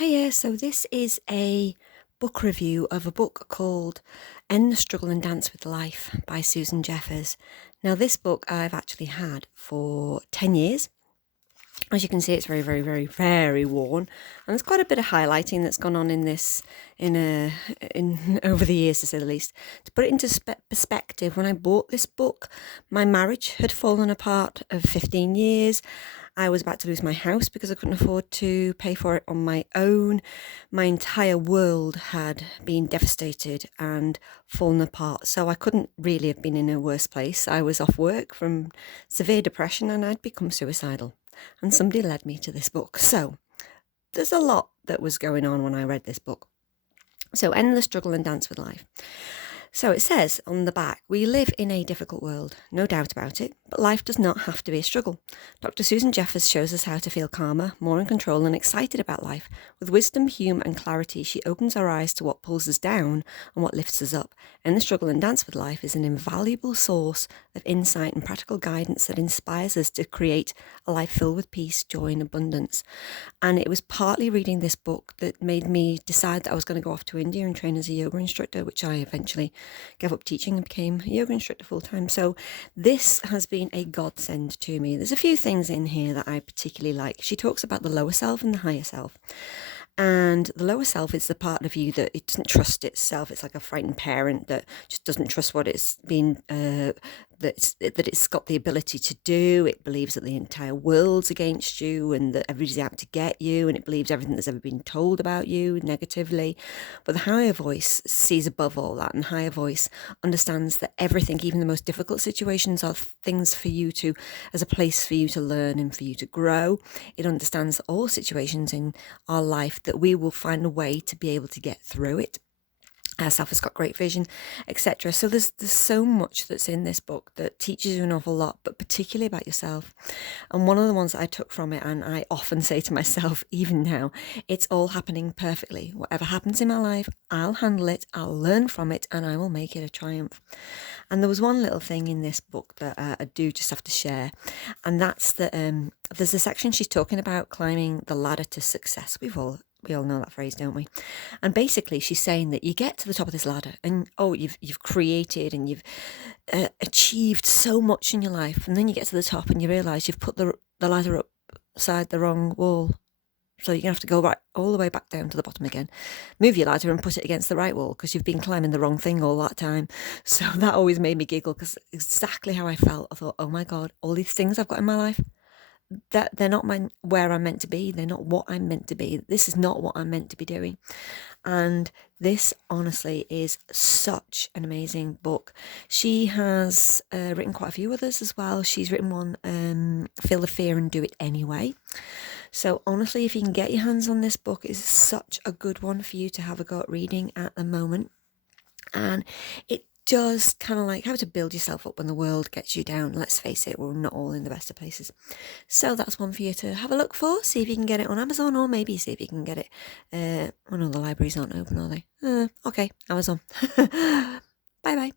Hiya, so this is a book review of a book called End the Struggle and Dance with Life by Susan Jeffers. Now, this book I've actually had for 10 years. As you can see, it's very, very, very, very worn, and there's quite a bit of highlighting that's gone on in this in over the years, to say the least. To put it into perspective, when I bought this book, my marriage had fallen apart of 15 years. I was about to lose my house because I couldn't afford to pay for it on my own. My entire world had been devastated and fallen apart, so I couldn't really have been in a worse place. I was off work from severe depression and I'd become suicidal. And somebody led me to this book. So there's a lot that was going on when I read this book. So End the Struggle and Dance with Life. So it says on the back, we live in a difficult world, no doubt about it, but life does not have to be a struggle. Dr. Susan Jeffers shows us how to feel calmer, more in control and excited about life. With wisdom, humour and clarity, she opens our eyes to what pulls us down and what lifts us up. And the Struggle and Dance with Life is an invaluable source of insight and practical guidance that inspires us to create a life filled with peace, joy and abundance. And it was partly reading this book that made me decide that I was going to go off to India and train as a yoga instructor, which I eventually gave up teaching and became a yoga instructor full time. So this has been a godsend to me. There's a few things in here that I particularly like. She talks about the lower self and the higher self. And the lower self is the part of you that it doesn't trust itself. It's like a frightened parent that just doesn't trust what it's been, that it's got the ability to do. It believes that the entire world's against you and that everybody's out to get you, and it believes everything that's ever been told about you negatively. But the higher voice sees above all that, and higher voice understands that everything, even the most difficult situations, are things for you to, as a place for you to learn and for you to grow. It understands that all situations in our life, that we will find a way to be able to get through it. Self has got great vision, etc. So there's so much that's in this book that teaches you an awful lot, but particularly about yourself. And one of the ones that I took from it, and I often say to myself, even now, it's all happening perfectly. Whatever happens in my life, I'll handle it, I'll learn from it, and I will make it a triumph. And there was one little thing in this book that I do just have to share, and that's that there's a section she's talking about climbing the ladder to success. We all know that phrase, don't we? And basically, she's saying that you get to the top of this ladder, and you've created and you've achieved so much in your life, and then you get to the top and you realise you've put the ladder upside the wrong wall. So you're going to have to go right all the way back down to the bottom again. Move your ladder and put it against the right wall because you've been climbing the wrong thing all that time. So that always made me giggle, because exactly how I felt. I thought, oh my God, all these things I've got in my life, that they're not where I'm meant to be. They're not what I'm meant to be. This is not what I'm meant to be doing. And this honestly is such an amazing book. She has written quite a few others as well. She's written one, Feel the Fear and Do It Anyway. So honestly, if you can get your hands on this book, it's such a good one for you to have a go at reading at the moment. And it does kind of like how to build yourself up when the world gets you down. Let's face it, we're not all in the best of places. So that's one for you to have a look for. See if you can get it on Amazon, or maybe see if you can get it. Oh no, the libraries aren't open, are they? Okay, Amazon. Bye bye.